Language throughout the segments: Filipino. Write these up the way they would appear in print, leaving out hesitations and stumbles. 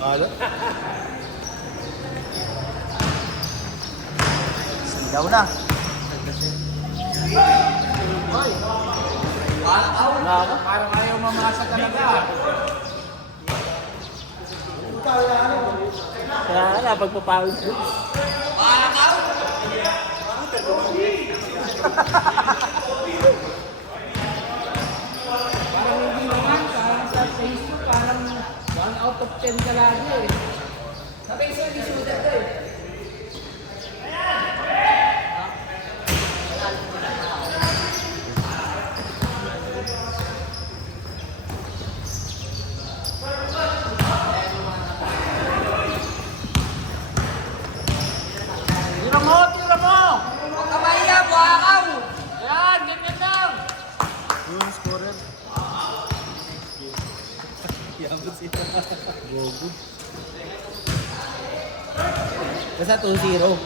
Ano? Sigaw na. Hoy. Parang ayaw mamasa talaga. Kaya nga, pagpapawid ko. Parang hindi naman, parang sa Facebook, parang 1 out of 10 ka lagi eh. Sabi isa, hindi sumunod ka eh. Tira mo, tira mo! Huwag ka mahiya, buhakaw! Yan, ganyan lang! Yung scorer. Yabot sila. Gogo. Basta 2-0.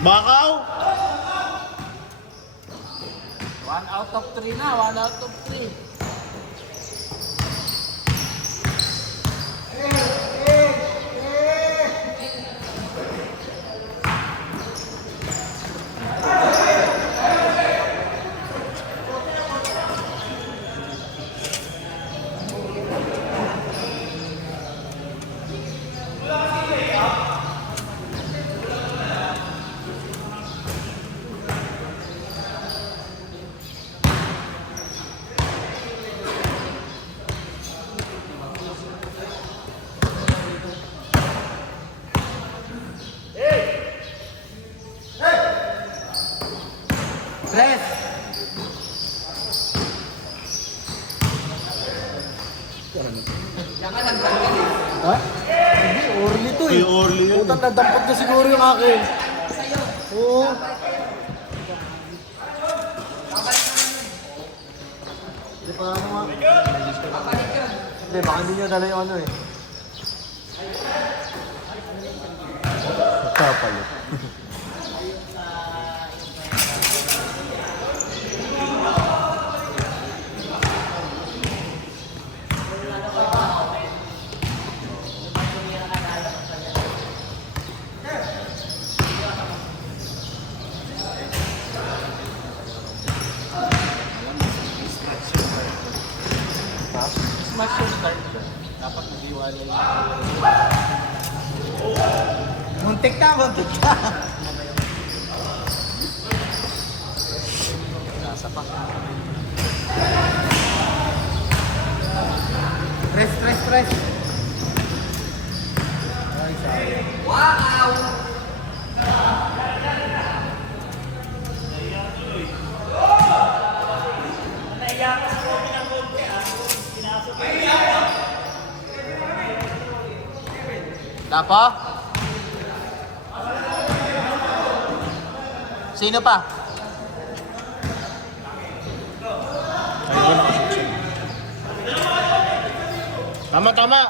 Bakaw! 1 out of 3 na, 1 out of 3. Press! Ha? Hindi, Orly to eh. Ay, Orly yun. Putang nadampot na siguro yung akin. Oo. Hindi pa ano nga. Hindi, baka hindi nyo dala yung ano eh. Kapal yun. Smash yung start ko. Dapat nag-iwala yung Muntik na, muntik na. nasa pa. Press, press, press. Ay, sayang. Wow! Dapo? Sino pa? Ay, ba nakashoot siya? Tama, tama!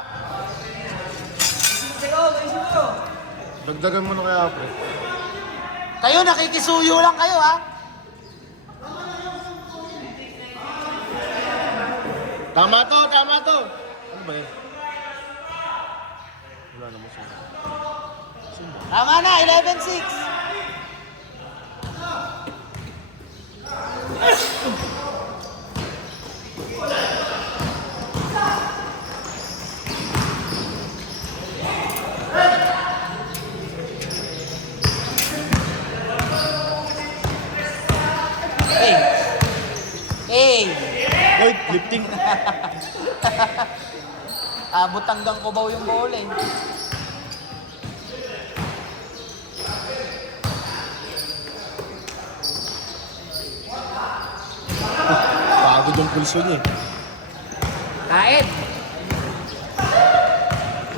Dagdagan mo na kaya, pre. Kayo, nakikisuyo lang kayo, ha? Tama to, tama to. Ano ba yun? Wala naman siya. Tama na, 11-6. Hey! Hey! Uy, lifting. Abot hanggang Cubao yung bola eh. Pagod yung pulso niya eh. Kain!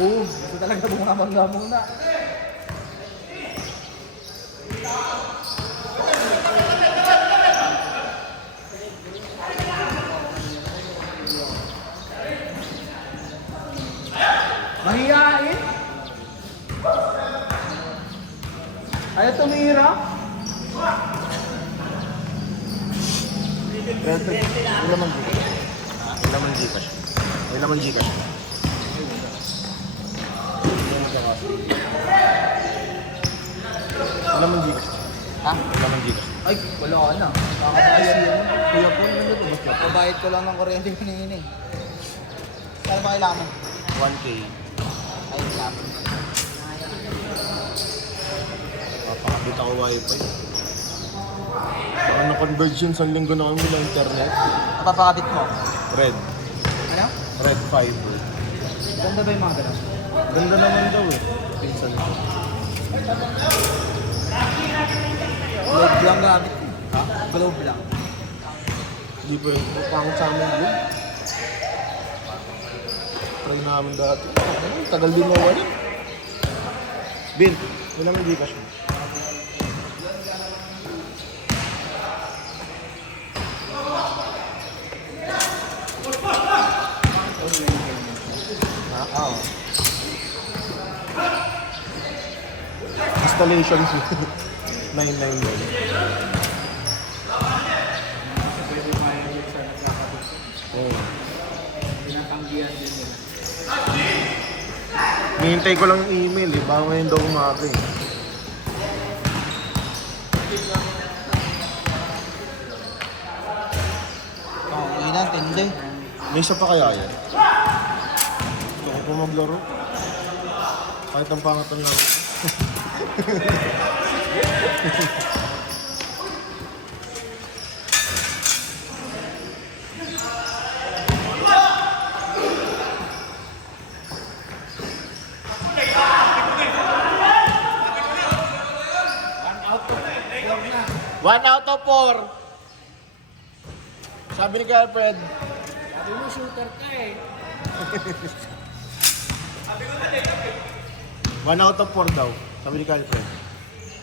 Oo, gusto talaga bumamang-lamang na. Mahihain? Ayaw tumira? May laman Gcash. May laman Gcash. May laman Gcash. May laman Gcash. Ha? May laman Gcash. Ay, wala ka na. Nakakatayo yan. Kuya po, ano ba ito? Pabayad ko lang ng kuryente yung hinihini. Kaya ba kailangan? 1K. Ay, kailangan. Papakabit ako wifi. Ano convergence ang linggo na kami ng internet? Napapakabit mo? Red. Ano? Red fiber. Ganda ba yung mga ganun? Ganda naman daw eh. Pinsan ko. Globe lang gamit ko. Ha? Globe lang. Hindi pa yung pangit sa amin yun. Try namin dati. Tagal din mo wala. Bin, wala may Gcash mo. Oo. Installation fee. 999. Oh. Pinatanggihan din nila. Hinihintay ko lang yung email eh. Baka ngayon daw umaga eh. Oh, ina, tindi. May isa pa kaya yan? Gusto ko pa maglaro. Kahit ang pangat ang laro. One out of 4. Sabi ni Alfred. Sabi mo, shooter ka eh. 1 out of 4 daw. Sabi ni Alfred.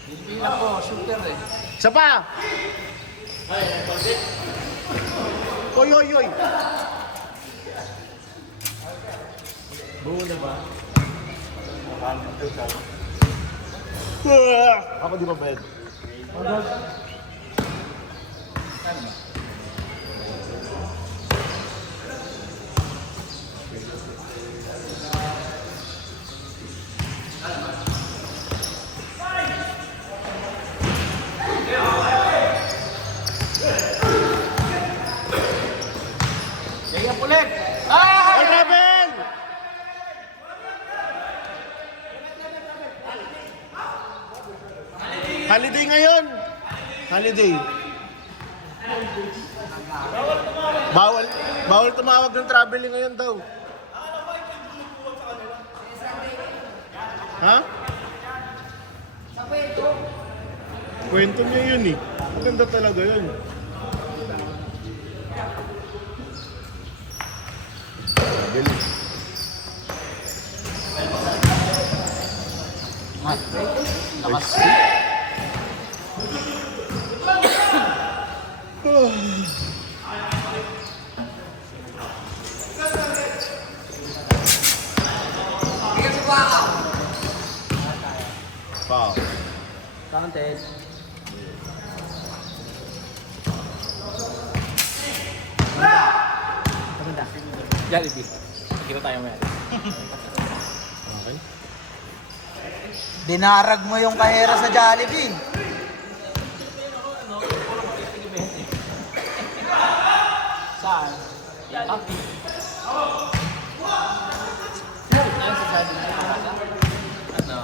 Hindi na po, shooter eh. Isa pa! Oy, oy, oy! Buo na ba? Ako di ba bed? Kaya ulit! Ay, Rebel! Holiday ngayon! Holiday. Bawal tumawag ng traveling ngayon daw. Ha? Kwento niya yun eh. Maganda talaga yun. Travel. Lakas. Hindi ka sa baka! Wow. Counted. Maganda. Jollibee. Kita tayo meron. Okay. Dinarag mo yung kahera sa Jollibee. Saan? Yan. Yan sa sabi niya. Ano?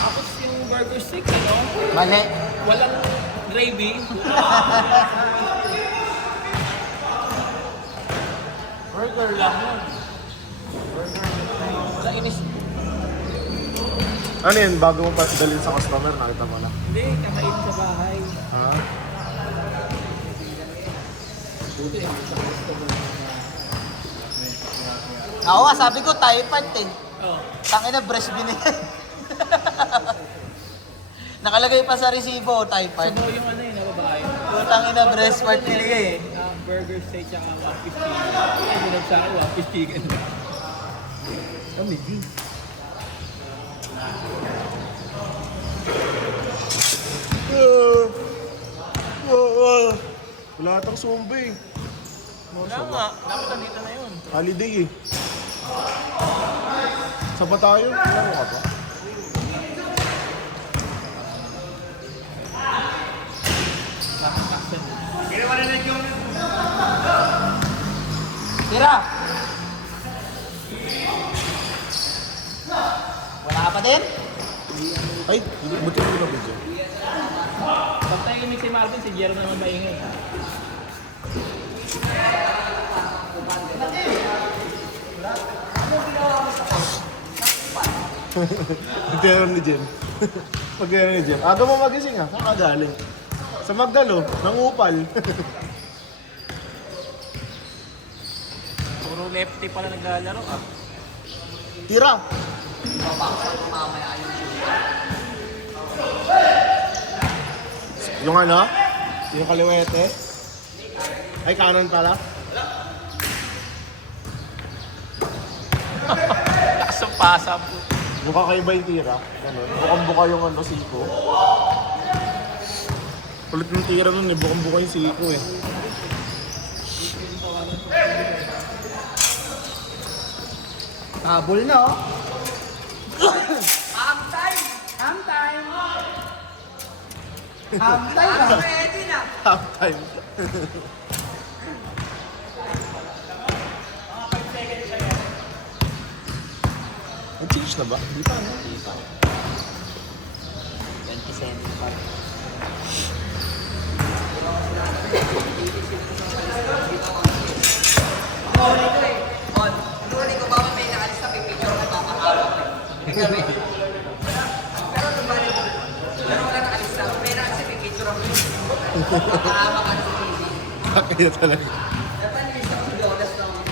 Tapos yung burger stick, ano? Mali. Walang gravy. Burger lang yun. Burger. Wala inis. Ano yun, bago mo pa dalhin sa customer, nakita mo na. Hindi, kakain sa bahay. Ha? Buti eh, sa customer na Ako nga, sabi ko, tayo part eh. oh. Tangin na breast binigay. Nakalagay pa sa resibo, type part. Sabaw yung ano yun, na babae. Tangin na breast part binigay eh. Burger steak tsaka 150. Ay, binag sa akin, 150 chicken. Kami, G. Wala atang sumba eh. Wala nga, dapat nandito na yun. Holiday eh. Sa pa tayo? Wala mo ka pa? Tira! Wala ka pa din? Ay, buti ko na video. Pag tahimik si Marvin, si Jero naman maingay. Pagkaya ni Jen. Pagkaya ni Jen. Aga mo magising ha? Saan ka galing? Sa Magdalo, ng Upal. Puro lefty pala naglalaro ah. Tira! Yung ano? Yung kaliwete? Ay, kanan pala? Lakas ang pasa po. Mukha kayo ba yung tira? Ganun. Bukang buka yung ano, siko. Kulit ng tira nun eh. Bukang buka yung siko eh. Habol na oh. Ham time! Ham time! Hantay na. Ready na! Half time. Nag-change na ba? Hindi pa, ano? Hindi pa. 27 pa. Nuri ko ba may naalis na pipicture na papahawak? Gabi. Pero nabalik ko. Pero wala naalis na. May naalis na pipicture ako. Papahawak ka sa TV. Kaya talaga. Dapat nilista ko si Jonas na ako.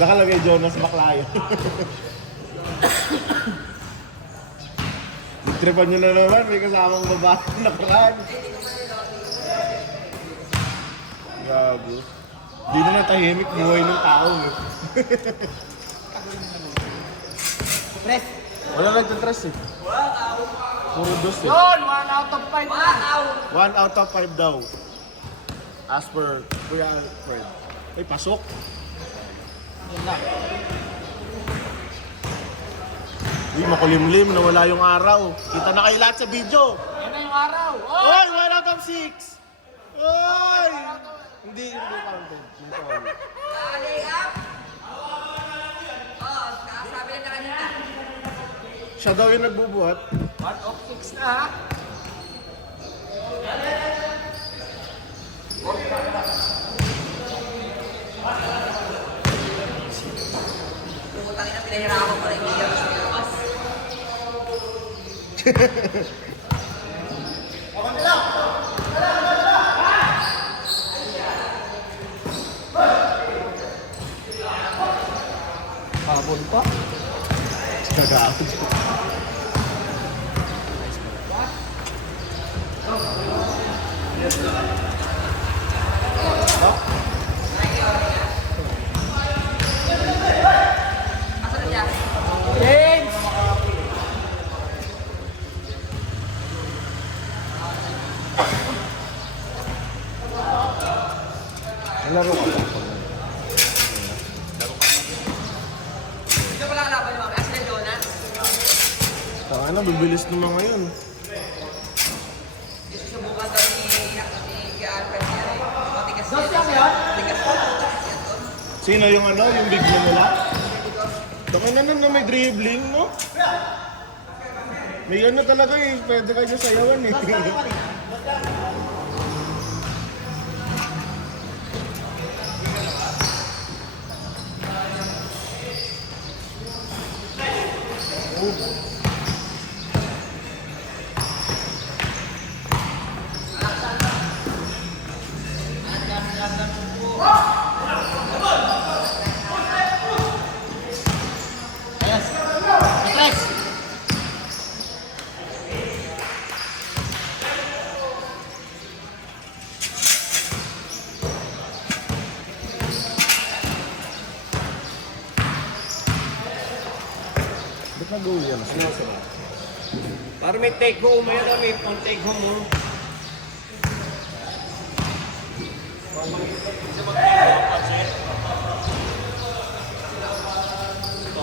Nakalagay Jonas Maclaya. Tripan nyo na naman, may kasamang babae na nakaraan. Gago. Di na natahimik, buhay ng tao. Eh. Press. Wala nagtatress eh. Puro dos eh. Yun! 1 out of 5 na. 1 out of 5 daw. As per Kuya Alfred. Ay, pasok. Yun lang. Uy, makulimlim, nawala yung araw. Kita na kayo lahat sa video. Yan na yung araw. Oh! Oy, 1 out of 6! Oy! Hindi counted. Hindi counted. Lay up. Oh, sabi na kanina. Siya daw yung nagbubuhat. 1 of 6 na ha. Putang ina, pinahirapan ko na yung video sa labas. Habol pa. Gagawin. Asan na siya? Ano, bibilis naman ngayon. Susubukan daw ni Alfred niya eh. Matigas Dos yan. lang yan? Matigas yan. Sino yung ano, yung big na nila? Takay na nun na may dribbling, no? May ano talaga eh, pwede kayo sayawan eh. Yes. Matres. Ba't nag-go yan? Sinasarap. Para may take home, may pang take home mo.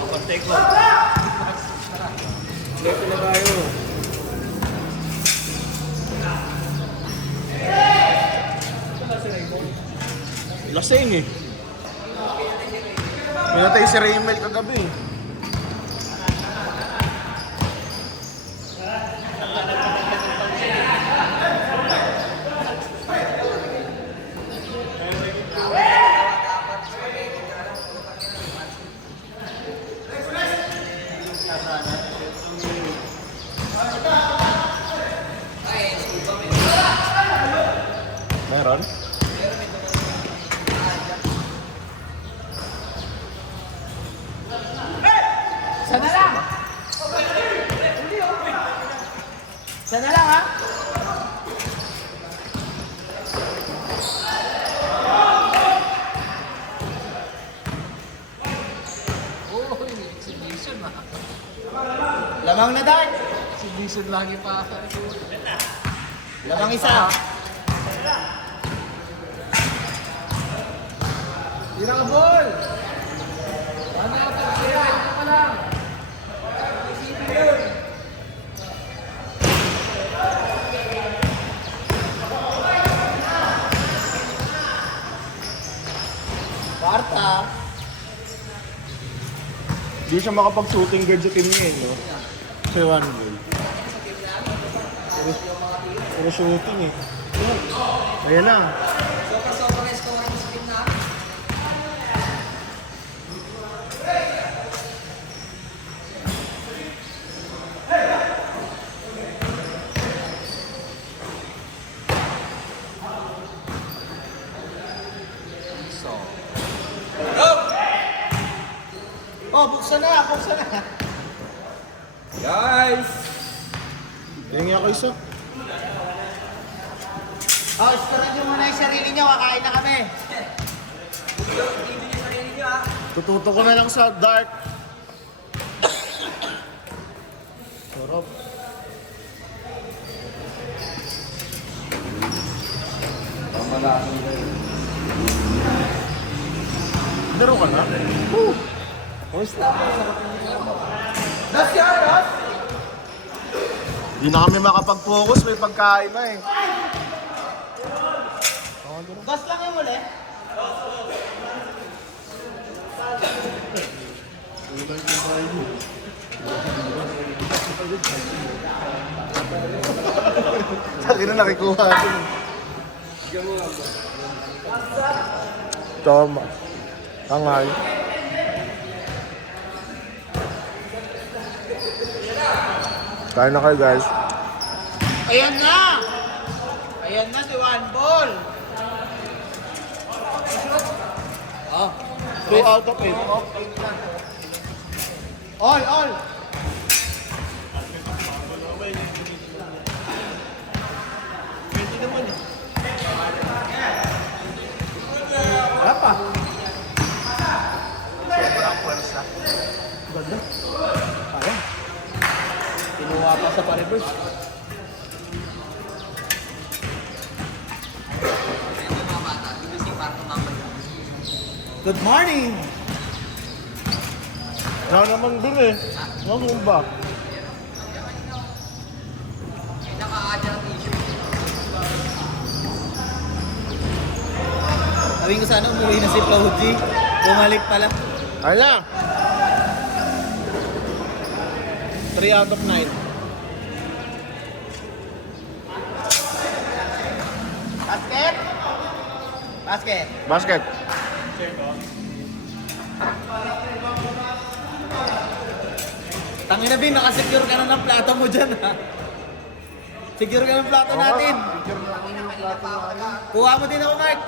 Pang take home. Lepo na tayo. Lasing eh. Pinatay si Raymel kagabi eh. Meron? Sana lang. Sana lang ha. Lamang na dart. Exhibition lagi pa. Lamang isa. Hirang ball! Ano yung tagsira? Ito pa lang. Kwarta. Hindi siya makapag-shooting guard sa team niya eh, no? Sa one goal. Puro shooting eh. Ayan na. Sobra-sobra yung scoring sa team namin. Oh, buksan na, buksan na. Guys! Tingin ako isa. Oh, istaran nyo muna yung sarili nyo, kakain na kami. Tututo ko na lang sa dart. Sarap. Laro ka na? Das yan, das. Hindi na kami makapag-focus, may pagkain na eh. Das lang yung muli. Sa akin na nakikuha ito. Tama. Tangay. Kain na kayo guys. Ayan na. Ayan na, the one ball. Oh. 2 out of 8. All, all. Pwede naman eh. Wala pa. Sobrang pwersa. Ganda. Ayan. Kinuha pa sa pa-reverse. Mga bata, gigising para tumambay. Good morning. Na naman dun eh. Ano ba? Sabi ko sana umuwi na si Fauji. Bumalik pala. Ala! 3 out of 9. Basket! Basket! Basket. Tangina Bin, nakasecure ka na ng plato mo dyan ha. Secure ka ng plato natin. Kuha mo din ako, Mark.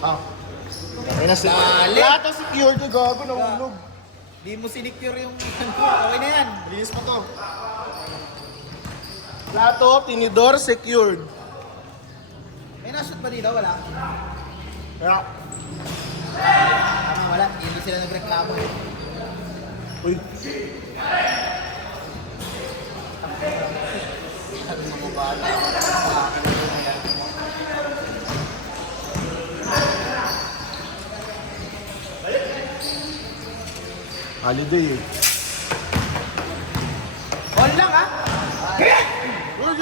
Ah. Ay na si... Dali. Lahat ang secure ko, gago, nahulog. Di mo sinecure yung okay na yan. Release mo to. Plato, tinidor, secured. May nashoot ba dito? Wala. Kaya, Tama, wala. Hindi sila nagreklamo. uy. Holiday eh. All lang ha? Uy,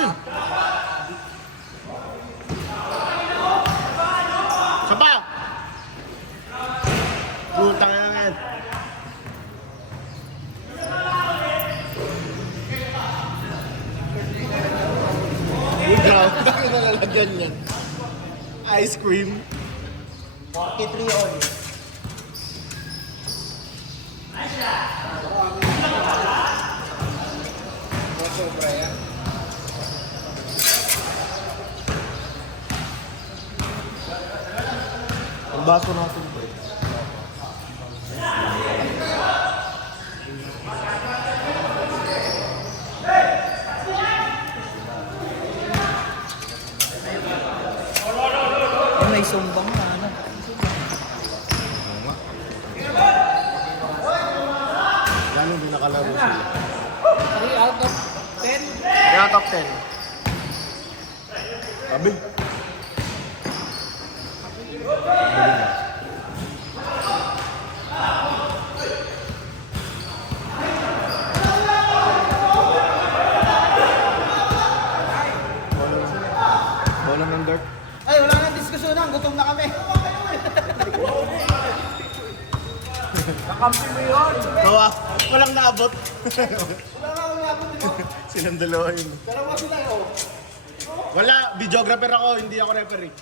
Sapa! Putang na yan. Uy, grabe. Bakit nalalagyan yan? Ice cream. 43 all. Ang baso natin po eh. Yung may sumbang na ano. Lalo din nakalaro sila. 3 out of 10. Kaya top 10. Sabi. Bola ng dirt. Ay, wala nang diskusyonan. Gutom na kami. Kakampi mo yun. Bawa, walang naabot. Wala nga wala po dito. Silang dalawa yun. Dalawa sila oh. Wala, videographer ako, hindi ako referee.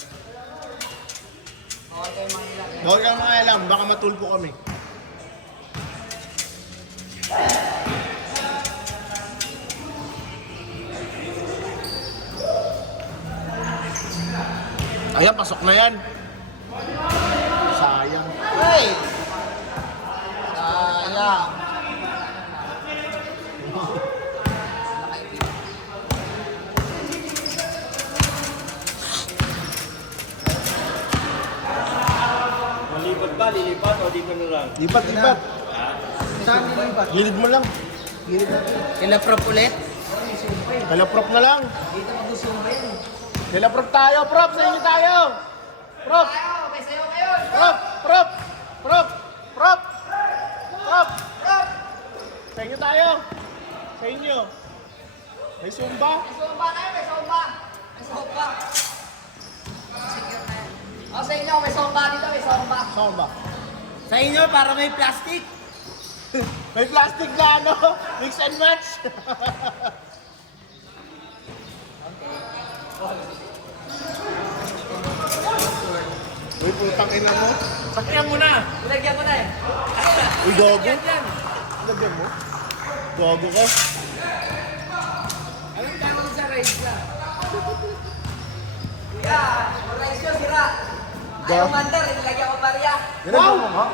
Huwag kang mga alam, baka matulpo kami. Ayan, pasok na yan. Sayang. Hey! Sayang. Malipat ba? Lilipat o dito na lang? Lipat, lipat. Saan nilipat? Gilid mo lang. Gilid mo. Kila prop ulit? Kala prop na lang. Kala prop tayo, prop. Sa inyo tayo. Prop. May sayo kayo. Prop. Prop. Prop. Prop. Prop. Rob! Sa inyo tayo. Sa inyo. May sumba. May sumba kayo, may sumba. May sumba. O sa inyo, may sumba dito, may sumba. Sumba. Sa inyo, para may plastic. May plastic na ano. Mix and match. Uy, putang ina mo. Sakyan mo na. Ilagyan ko na eh. Uy, gogo. Yan, yan. Lagyan mo. Gogo ka. Alam tawag sa race ka. Sira, rice ko, sira. Ayaw mandar, ilagyan ko barya. Ginagawa mo nga.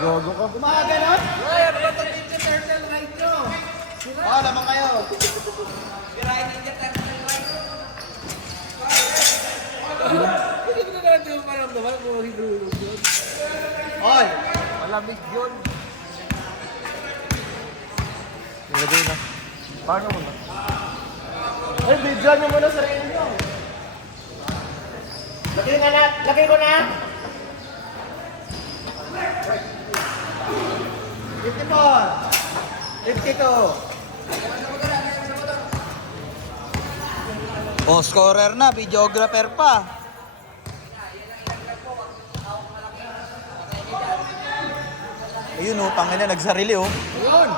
Gogo ka. Gumaganon? Uy, ano ba ito dito turtle ride nyo? Oo, naman kayo. Sirain ninyo turtle rice. Hindi ko na natin yung maramdaman kung hinulog yun. Oy, malamig yun. Nilagay na. Paano mo na? Ay, bidyan nyo muna sarili nyo. Lagay ko na. 54. 52. Oh, scorer na, videographer pa. Ayun oh, tangin na, nagsarili oh. Yun.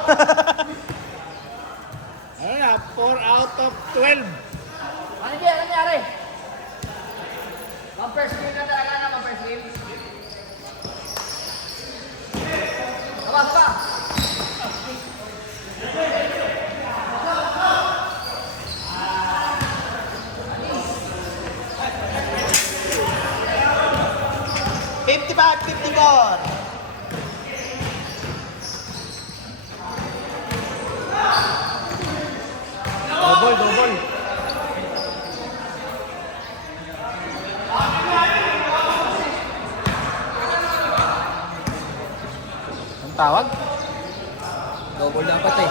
Ano na, 4 out of 12. Ano nangyari? Bumper screen na talaga na, bumper screen. Awas pa! Double. Ang tawag? Double dapat eh.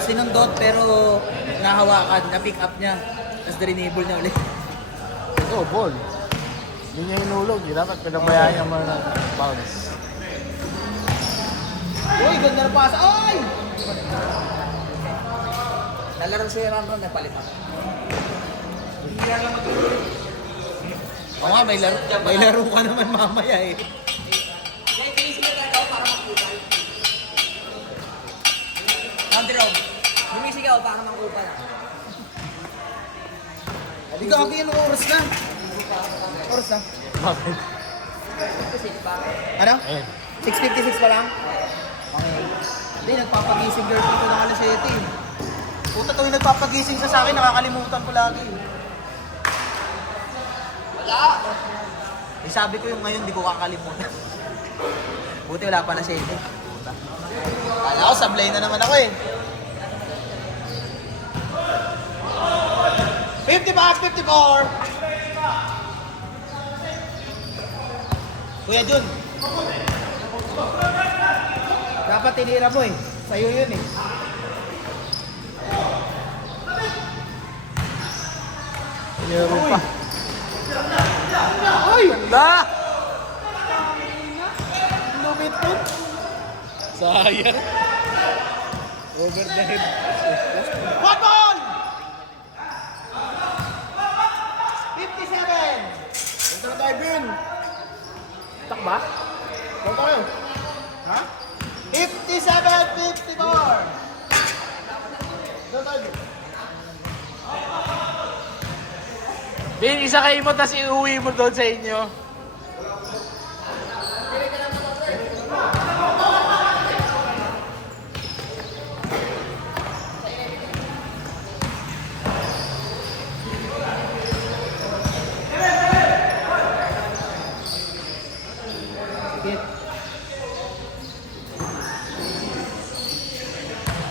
Sinundot pero nahawakan, na-pick up niya. Tapos drinable niya ulit. Double. Hindi niya hinulog. Dapat pinabayaan niya mga bounce. Uy, ganda na pasa. Ay! Nalaro siya yung run, nagpalitan. Oo nga, may laro ka naman mamaya eh. Kaya pinisigaw talaga ako para makupal. Andrew, bumisigaw para makupal. Hindi ka ako yung oras na. Oras na. Bakit? Ano? Eh. 6:56 pa lang? Okay. Hindi, nagpapagising girl dito ng alas 7. Puta tuwing nagpapagising siya sa akin, nakakalimutan ko lagi. Wala! Eh, sabi ko yung ngayon, di ko kakalimutan. Buti wala pa na 7. Puta. Kala ko, sablay na naman ako eh. 55-54! Kuya Jun. Dapat tinira mo eh. Sa'yo yun eh. Meron pa. Ay! Ganda! Lumitot. Sayang. Over the head. One ball! 57! Ito na tayo, Ben. Tak ba? Ito tayo. Ha? 57-54! Ito tayo. Bin, isa kayo mo, tapos iuwi mo doon sa inyo.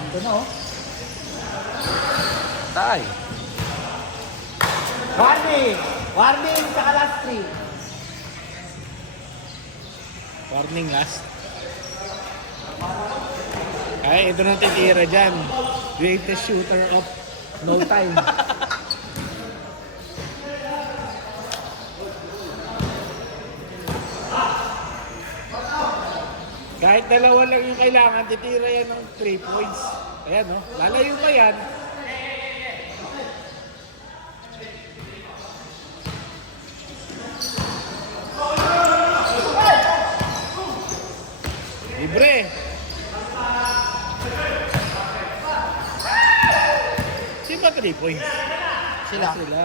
Ito na oh. Tay. Warning! Warning sa last 3. Warning last. Ay, ito na titira dyan. Greatest shooter of no time. Kahit dalawa lang yung kailangan, titira yan ng 3 points. Ayan, no? Lalayo pa yan. Libre. Sino ba 3 points? Sila. Sila.